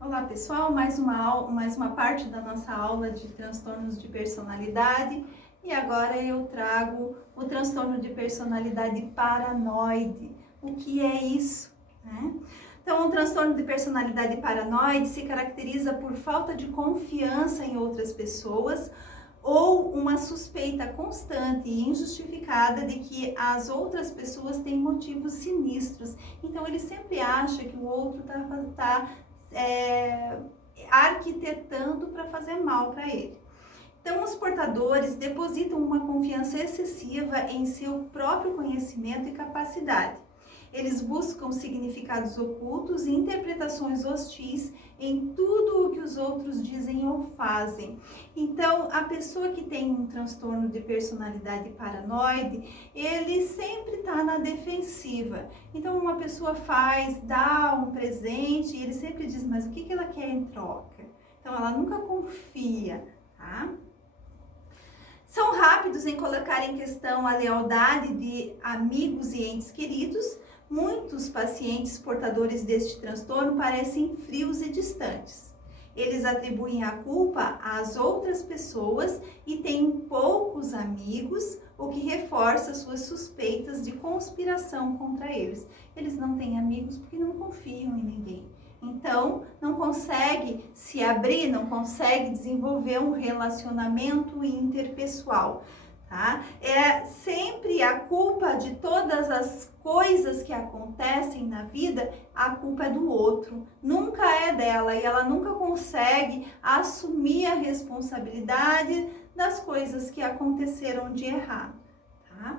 Olá pessoal, mais uma parte da nossa aula de transtornos de personalidade e agora eu trago o transtorno de personalidade paranoide. O que é isso, né? Então, o transtorno de personalidade paranoide se caracteriza por falta de confiança em outras pessoas ou uma suspeita constante e injustificada de que as outras pessoas têm motivos sinistros. Então, ele sempre acha que o outro está arquitetando para fazer mal para ele. Então, os portadores depositam uma confiança excessiva em seu próprio conhecimento e capacidade. Eles buscam significados ocultos e interpretações hostis em tudo o que os outros dizem ou fazem. Então, a pessoa que tem um transtorno de personalidade paranoide, ele sempre está na defensiva. Então, uma pessoa dá um presente e ele sempre diz, mas o que ela quer em troca? Então, ela nunca confia, tá? São rápidos em colocar em questão a lealdade de amigos e entes queridos. Muitos pacientes portadores deste transtorno parecem frios e distantes. Eles atribuem a culpa às outras pessoas e têm poucos amigos, o que reforça suas suspeitas de conspiração contra eles. Eles não têm amigos porque não confiam em ninguém. Então, não consegue se abrir, não consegue desenvolver um relacionamento interpessoal. Tá? É sempre a culpa de todas as coisas que acontecem na vida, a culpa é do outro, nunca é dela, e ela nunca consegue assumir a responsabilidade das coisas que aconteceram de errado. Tá?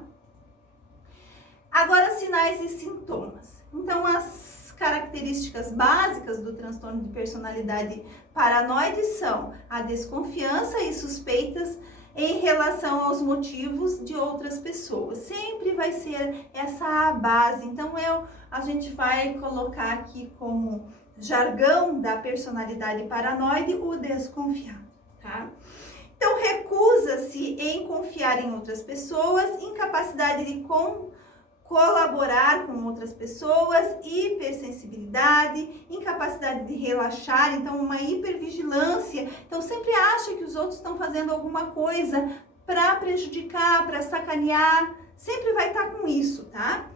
Agora, sinais e sintomas. Então, as características básicas do transtorno de personalidade paranoide são a desconfiança e suspeitas em relação aos motivos de outras pessoas. Sempre vai ser essa a base. Então, a gente vai colocar aqui como jargão da personalidade paranoide o desconfiado, tá? Então, recusa-se em confiar em outras pessoas, incapacidade de colaborar com outras pessoas, hipersensibilidade, incapacidade de relaxar, então uma hipervigilância. Então sempre acha que os outros estão fazendo alguma coisa para prejudicar, para sacanear, sempre vai estar com isso, tá?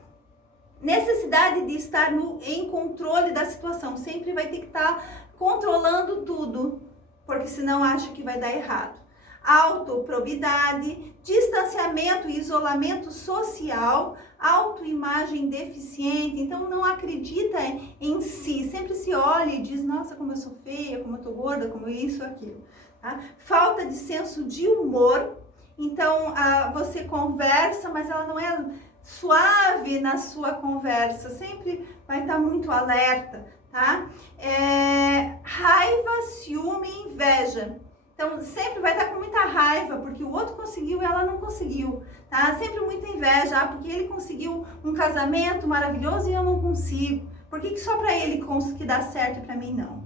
Necessidade de estar em controle da situação, sempre vai ter que estar controlando tudo, porque senão acha que vai dar errado. Autoprobidade, distanciamento e isolamento social, autoimagem deficiente, então não acredita em si, sempre se olha e diz, nossa, como eu sou feia, como eu tô gorda, como isso, aquilo. Tá? Falta de senso de humor, então você conversa, mas ela não é suave na sua conversa, sempre vai estar muito alerta, tá? Raiva, ciúme e inveja. Então, sempre vai estar com muita raiva, porque o outro conseguiu e ela não conseguiu, tá? Sempre muita inveja, porque ele conseguiu um casamento maravilhoso e eu não consigo. Por que só para ele que dá certo e para mim não?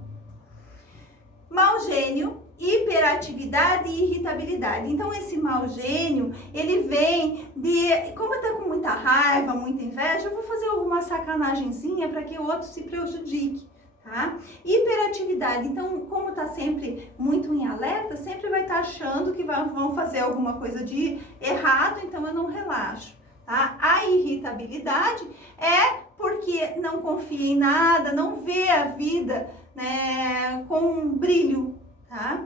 Mau gênio, hiperatividade e irritabilidade. Então, esse mau gênio, ele vem de, como está com muita raiva, muita inveja, eu vou fazer alguma sacanagemzinha para que o outro se prejudique. Tá? Hiperatividade, então como está sempre muito em alerta, sempre vai estar achando que vão fazer alguma coisa de errado, então eu não relaxo. Tá? A irritabilidade é porque não confia em nada, não vê a vida, né, com um brilho. Tá?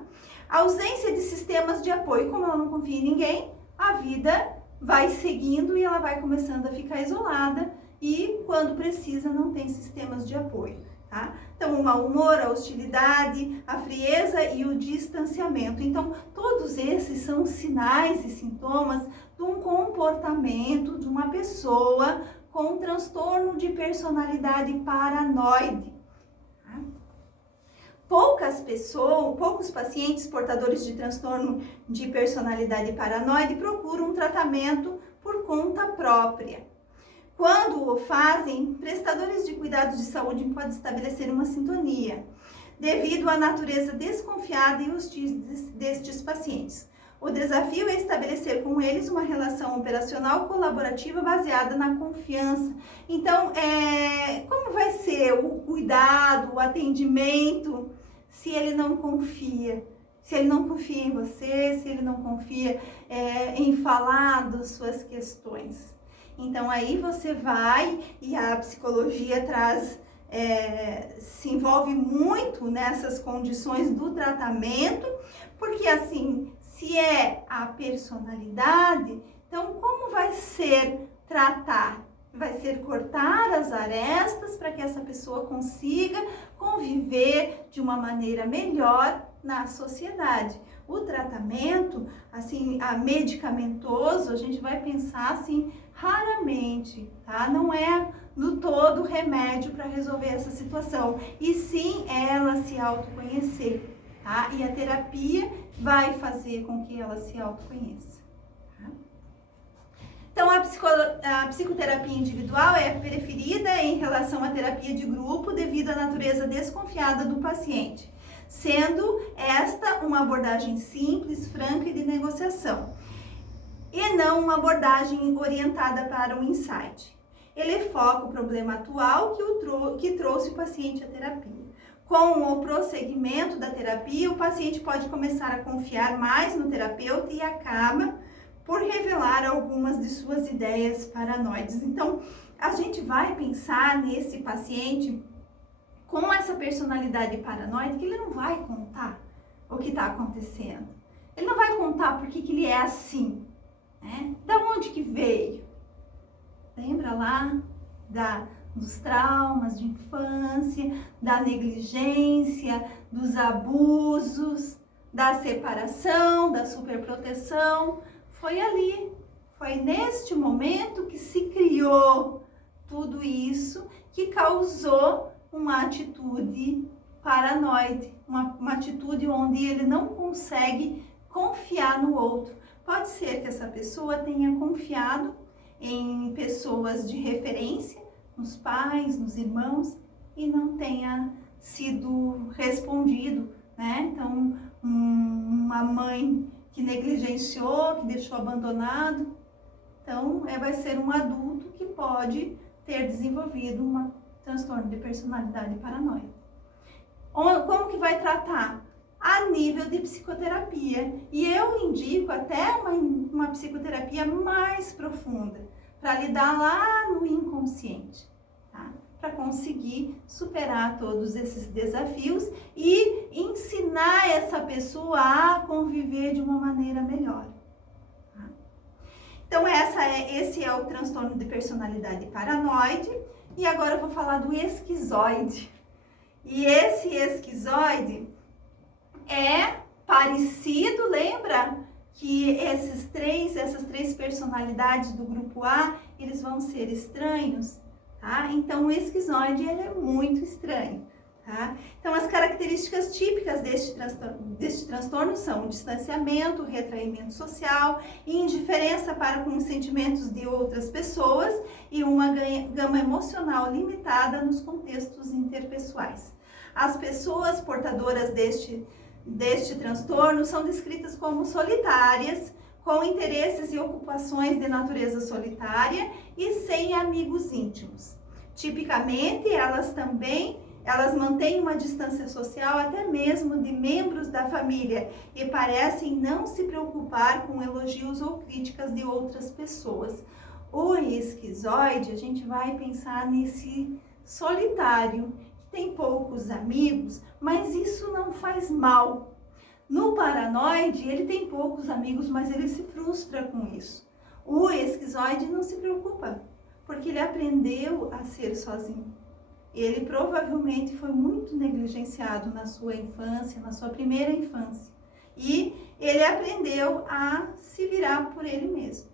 A ausência de sistemas de apoio, como ela não confia em ninguém, a vida vai seguindo e ela vai começando a ficar isolada e quando precisa não tem sistemas de apoio. Tá? Então, o mau humor, a hostilidade, a frieza e o distanciamento. Então, todos esses são sinais e sintomas de um comportamento de uma pessoa com transtorno de personalidade paranoide. Tá? Poucos pacientes portadores de transtorno de personalidade paranoide procuram um tratamento por conta própria. Quando o fazem, prestadores de cuidados de saúde podem estabelecer uma sintonia, devido à natureza desconfiada e hostil destes pacientes. O desafio é estabelecer com eles uma relação operacional colaborativa baseada na confiança. Então, como vai ser o cuidado, o atendimento, se ele não confia? Se ele não confia em você, se ele não confia em falar das suas questões. Então, aí você vai, e a psicologia se envolve muito nessas condições do tratamento, porque assim, se é a personalidade, então como vai ser tratar? Vai ser cortar as arestas para que essa pessoa consiga conviver de uma maneira melhor na sociedade. O tratamento, assim, medicamentoso, a gente vai pensar assim, raramente, tá? Não é no todo remédio para resolver essa situação, e sim ela se autoconhecer, tá? E a terapia vai fazer com que ela se autoconheça. Tá? Então, a psicoterapia individual é preferida em relação à terapia de grupo devido à natureza desconfiada do paciente, sendo esta uma abordagem simples, franca e de negociação, e não uma abordagem orientada para o insight. Ele foca o problema atual que trouxe o paciente à terapia. Com o prosseguimento da terapia, o paciente pode começar a confiar mais no terapeuta e acaba por revelar algumas de suas ideias paranoides. Então, a gente vai pensar nesse paciente com essa personalidade paranoide que ele não vai contar o que está acontecendo. Ele não vai contar por que ele é assim, né? Da onde que veio? Lembra lá dos traumas de infância, da negligência, dos abusos, da separação, da superproteção? Foi ali, foi neste momento que se criou tudo isso que causou uma atitude paranoide, uma atitude onde ele não consegue confiar no outro. Pode ser que essa pessoa tenha confiado em pessoas de referência, nos pais, nos irmãos, e não tenha sido respondido, né? Então, uma mãe que negligenciou, que deixou abandonado, então vai ser um adulto que pode ter desenvolvido um transtorno de personalidade paranoide. Como que vai tratar? A nível de psicoterapia. E eu indico até uma psicoterapia mais profunda, para lidar lá no inconsciente, tá? Para conseguir superar todos esses desafios e ensinar essa pessoa a conviver de uma maneira melhor. Tá? Então, esse é o transtorno de personalidade paranoide. E agora eu vou falar do esquizoide. E esse esquizoide é parecido, lembra que essas três personalidades do grupo A, eles vão ser estranhos, tá? Então o esquizoide, ele é muito estranho, tá? Então as características típicas deste transtorno são o distanciamento, o retraimento social, indiferença para com os sentimentos de outras pessoas e uma gama emocional limitada nos contextos interpessoais. As pessoas portadoras deste transtorno são descritas como solitárias, com interesses e ocupações de natureza solitária e sem amigos íntimos. Tipicamente, elas mantêm uma distância social até mesmo de membros da família e parecem não se preocupar com elogios ou críticas de outras pessoas. O esquizoide, a gente vai pensar nesse solitário, tem poucos amigos, mas isso não faz mal. No paranoide, ele tem poucos amigos, mas ele se frustra com isso. O esquizoide não se preocupa, porque ele aprendeu a ser sozinho. Ele provavelmente foi muito negligenciado na sua infância, na sua primeira infância. E ele aprendeu a se virar por ele mesmo.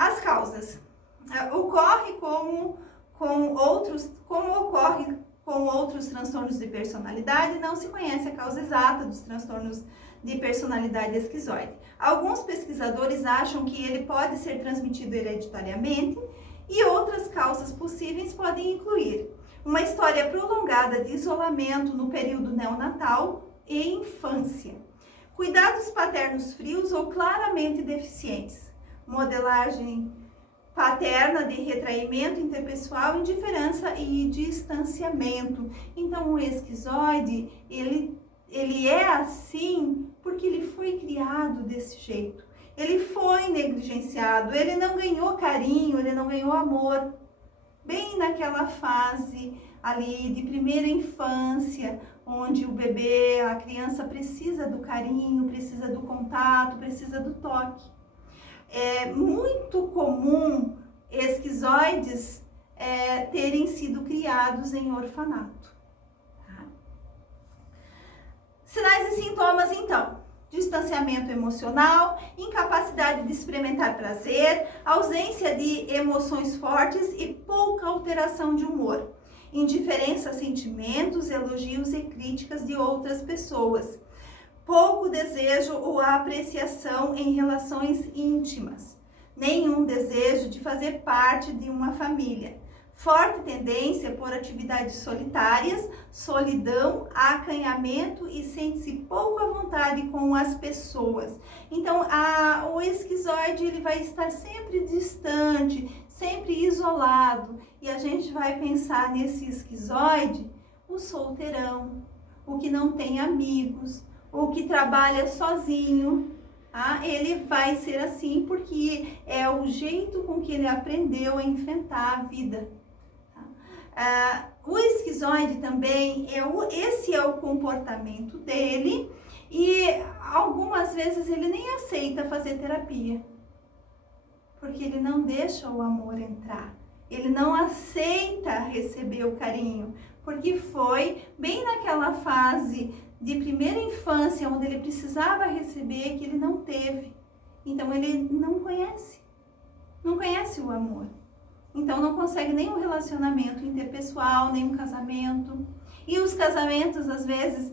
As causas. Ocorre como ocorre com outros transtornos de personalidade, não se conhece a causa exata dos transtornos de personalidade esquizoide. Alguns pesquisadores acham que ele pode ser transmitido hereditariamente e outras causas possíveis podem incluir uma história prolongada de isolamento no período neonatal e infância, Cuidados paternos frios ou claramente deficientes. Modelagem paterna de retraimento interpessoal, indiferença e distanciamento. Então, o esquizoide, ele é assim porque ele foi criado desse jeito. Ele foi negligenciado, ele não ganhou carinho, ele não ganhou amor. Bem naquela fase ali de primeira infância, onde o bebê, a criança precisa do carinho, precisa do contato, precisa do toque. É muito comum esquizoides terem sido criados em orfanato. Tá? Sinais e sintomas, então. Distanciamento emocional, incapacidade de experimentar prazer, ausência de emoções fortes e pouca alteração de humor. Indiferença a sentimentos, elogios e críticas de outras pessoas. Pouco desejo ou apreciação em relações íntimas. Nenhum desejo de fazer parte de uma família. Forte tendência por atividades solitárias, solidão, acanhamento e sente-se pouco à vontade com as pessoas. Então, o esquizoide ele vai estar sempre distante, sempre isolado. E a gente vai pensar nesse esquizoide, o solteirão, o que não tem amigos, o que trabalha sozinho. Ele vai ser assim porque é o jeito com que ele aprendeu a enfrentar a vida. O esquizoide também, esse é o comportamento dele e algumas vezes ele nem aceita fazer terapia, porque ele não deixa o amor entrar, ele não aceita receber o carinho, porque foi bem naquela fase de primeira infância, onde ele precisava receber, que ele não teve. Então ele não conhece o amor. Então não consegue nem um relacionamento interpessoal, nem um casamento. E os casamentos, às vezes,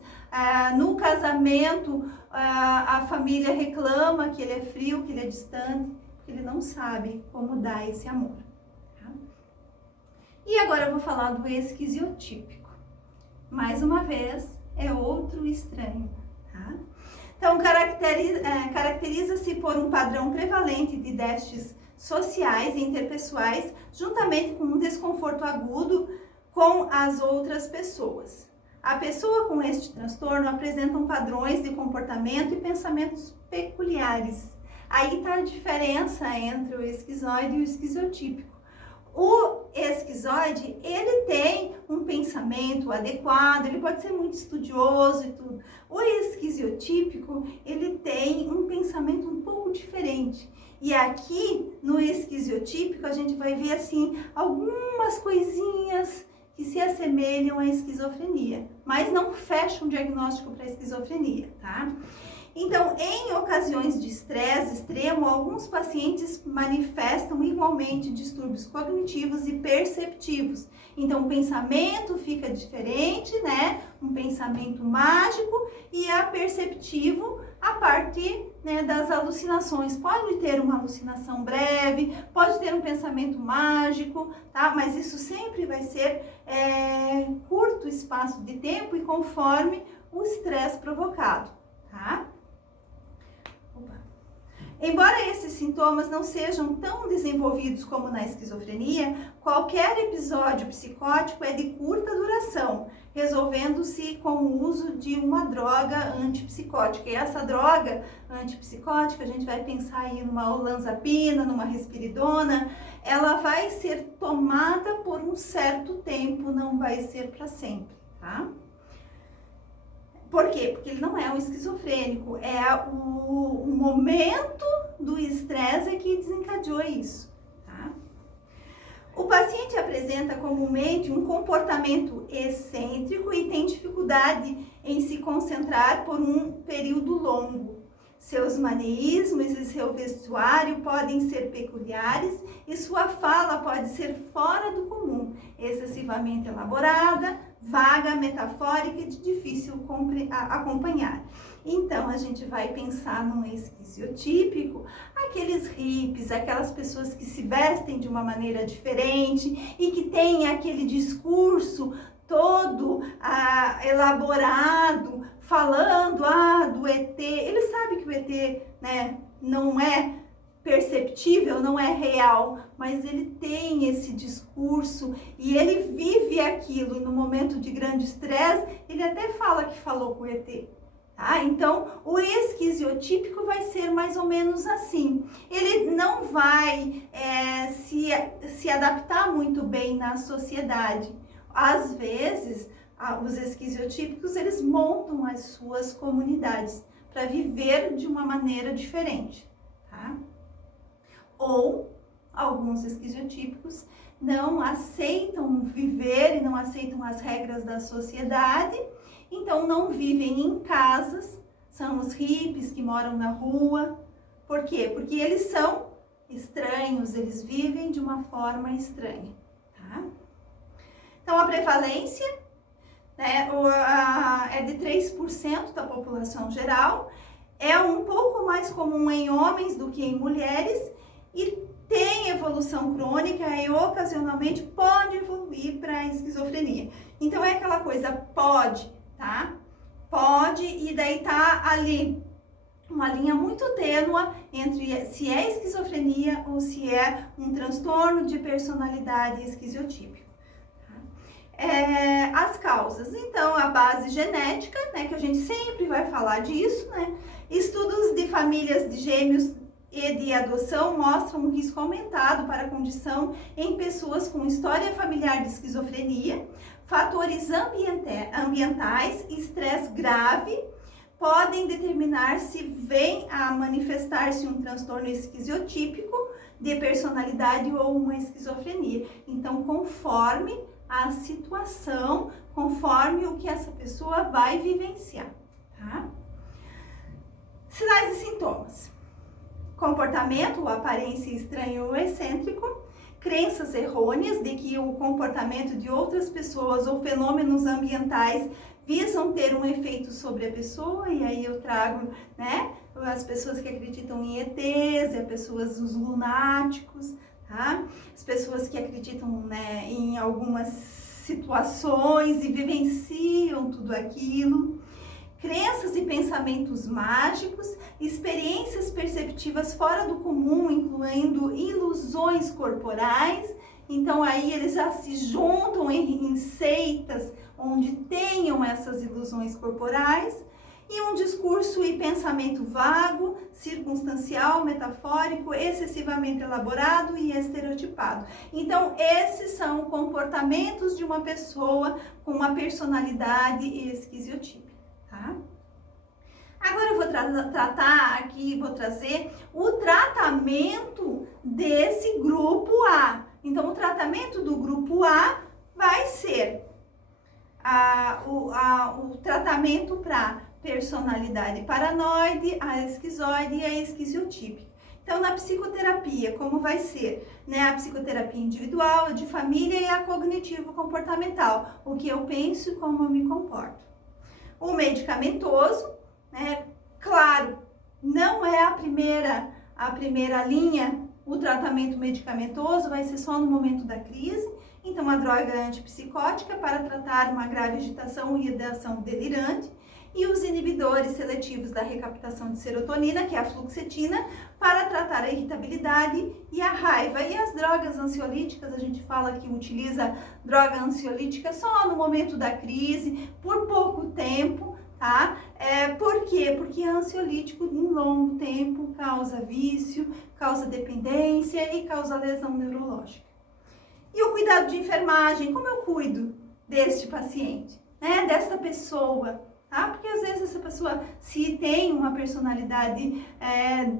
no casamento, a família reclama que ele é frio, que ele é distante, porque ele não sabe como dar esse amor. Tá? E agora eu vou falar do esquizotípico. Mais uma vez, é outro estranho. Tá? Então, caracteriza-se por um padrão prevalente de déficits sociais e interpessoais, juntamente com um desconforto agudo com as outras pessoas. A pessoa com este transtorno apresenta padrões de comportamento e pensamentos peculiares. Aí está a diferença entre o esquizoide e o esquizotípico. O esquizoide, ele tem um pensamento adequado, ele pode ser muito estudioso e tudo. O esquizotípico, ele tem um pensamento um pouco diferente. E aqui, no esquizotípico, a gente vai ver, assim, algumas coisinhas que se assemelham à esquizofrenia, mas não fecham um diagnóstico para esquizofrenia, tá? Então, em ocasiões de estresse extremo, alguns pacientes manifestam igualmente distúrbios cognitivos e perceptivos. Então, o pensamento fica diferente, né? Um pensamento mágico e aperceptivo a partir, né, das alucinações. Pode ter uma alucinação breve, pode ter um pensamento mágico, tá? Mas isso sempre vai ser curto espaço de tempo e conforme o estresse provocado, tá? Embora esses sintomas não sejam tão desenvolvidos como na esquizofrenia, qualquer episódio psicótico é de curta duração, resolvendo-se com o uso de uma droga antipsicótica. E essa droga antipsicótica, a gente vai pensar aí numa olanzapina, numa risperidona, ela vai ser tomada por um certo tempo, não vai ser para sempre, tá? Por quê? Porque ele não é um esquizofrênico, é o momento do estresse que desencadeou isso, tá? O paciente apresenta comumente um comportamento excêntrico e tem dificuldade em se concentrar por um período longo. Seus manerismos e seu vestuário podem ser peculiares e sua fala pode ser fora do comum, excessivamente elaborada, vaga, metafórica e de difícil acompanhar. Então, a gente vai pensar num esquizotípico, aqueles hippies, aquelas pessoas que se vestem de uma maneira diferente e que têm aquele discurso todo elaborado, falando do ET. Ele sabe que o ET, né, não é perceptível, não é real, mas ele tem esse discurso e ele vive aquilo, e no momento de grande estresse, ele até fala que falou com o ET. Tá? Então, o esquizotípico vai ser mais ou menos assim. Ele não vai se adaptar muito bem na sociedade. Às vezes, os esquizotípicos, eles montam as suas comunidades para viver de uma maneira diferente. Tá? Ou alguns esquizotípicos não aceitam viver e não aceitam as regras da sociedade, então não vivem em casas, são os hippies que moram na rua. Por quê? Porque eles são estranhos, eles vivem de uma forma estranha. Tá? Então a prevalência, né, é de 3% da população geral, é um pouco mais comum em homens do que em mulheres e tem evolução crônica e ocasionalmente pode evoluir para a esquizofrenia. Então é aquela coisa, pode, tá? Pode, e daí tá ali uma linha muito tênue entre se é esquizofrenia ou se é um transtorno de personalidade esquizotípico. As causas, então a base genética, né, que a gente sempre vai falar disso, né? Estudos de famílias de gêmeos e de adoção mostram um risco aumentado para a condição em pessoas com história familiar de esquizofrenia. Fatores ambientais e estresse grave podem determinar se vem a manifestar-se um transtorno esquizotípico de personalidade ou uma esquizofrenia. Então, conforme a situação, conforme o que essa pessoa vai vivenciar, tá? Sinais e sintomas. Comportamento ou aparência estranho ou excêntrico, crenças errôneas de que o comportamento de outras pessoas ou fenômenos ambientais visam ter um efeito sobre a pessoa, e aí eu trago, né, as pessoas que acreditam em ETs, as pessoas, os lunáticos, tá? As pessoas que acreditam, né, em algumas situações e vivenciam tudo aquilo. Crenças e pensamentos mágicos, experiências perceptivas fora do comum, incluindo ilusões corporais. Então aí eles já se juntam em seitas onde tenham essas ilusões corporais. E um discurso e pensamento vago, circunstancial, metafórico, excessivamente elaborado e estereotipado. Então, esses são comportamentos de uma pessoa com uma personalidade esquizotípica. Tá? Agora eu vou tratar aqui, vou trazer o tratamento desse grupo A. Então, o tratamento do grupo A vai ser o tratamento para personalidade paranoide, a esquizoide e a esquizotípica. Então, na psicoterapia, como vai ser? Né? A psicoterapia individual, a de família e a cognitivo-comportamental. O que eu penso e como eu me comporto. O medicamentoso, né? Claro, não é a primeira linha, o tratamento medicamentoso vai ser só no momento da crise. Então, a droga antipsicótica para tratar uma grave agitação e ideação delirante. E os inibidores seletivos da recaptação de serotonina, que é a fluoxetina, para tratar a irritabilidade e a raiva. E as drogas ansiolíticas, a gente fala que utiliza droga ansiolítica só no momento da crise, por pouco tempo, tá? Por quê? Porque ansiolítico em longo tempo causa vício, causa dependência e causa lesão neurológica. E o cuidado de enfermagem, como eu cuido deste paciente, né? Desta pessoa? Tá? Porque às vezes essa pessoa, se tem uma personalidade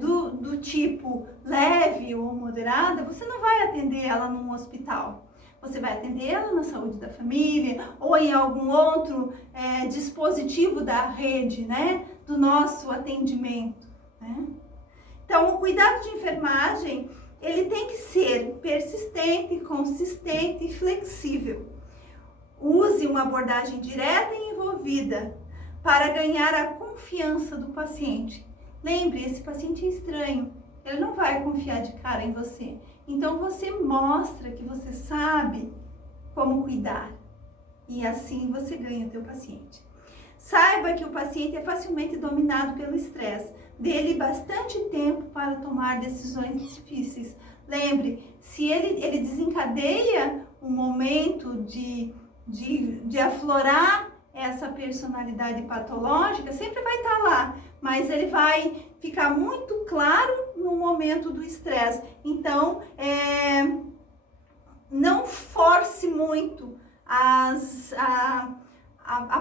do tipo leve ou moderada, você não vai atender ela num hospital. Você vai atender ela na saúde da família ou em algum outro dispositivo da rede, né? Do nosso atendimento. Né? Então, o cuidado de enfermagem, ele tem que ser persistente, consistente e flexível. Use uma abordagem direta e envolvida para ganhar a confiança do paciente. Lembre, esse paciente é estranho, ele não vai confiar de cara em você. Então você mostra que você sabe como cuidar e assim você ganha o teu paciente. Saiba que o paciente é facilmente dominado pelo estresse. Dê-lhe bastante tempo para tomar decisões difíceis. Lembre, se ele desencadeia um momento de aflorar essa personalidade patológica, sempre vai estar lá, mas ele vai ficar muito claro no momento do estresse. Então, não force muito a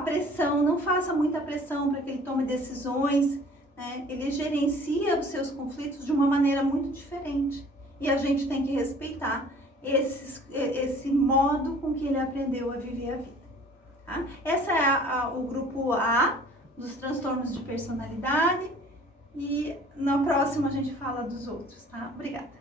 pressão, não faça muita pressão para que ele tome decisões, né? Ele gerencia os seus conflitos de uma maneira muito diferente. E a gente tem que respeitar esse modo com que ele aprendeu a viver a vida. Tá? Essa é o grupo A dos transtornos de personalidade. E na próxima a gente fala dos outros, tá? Obrigada.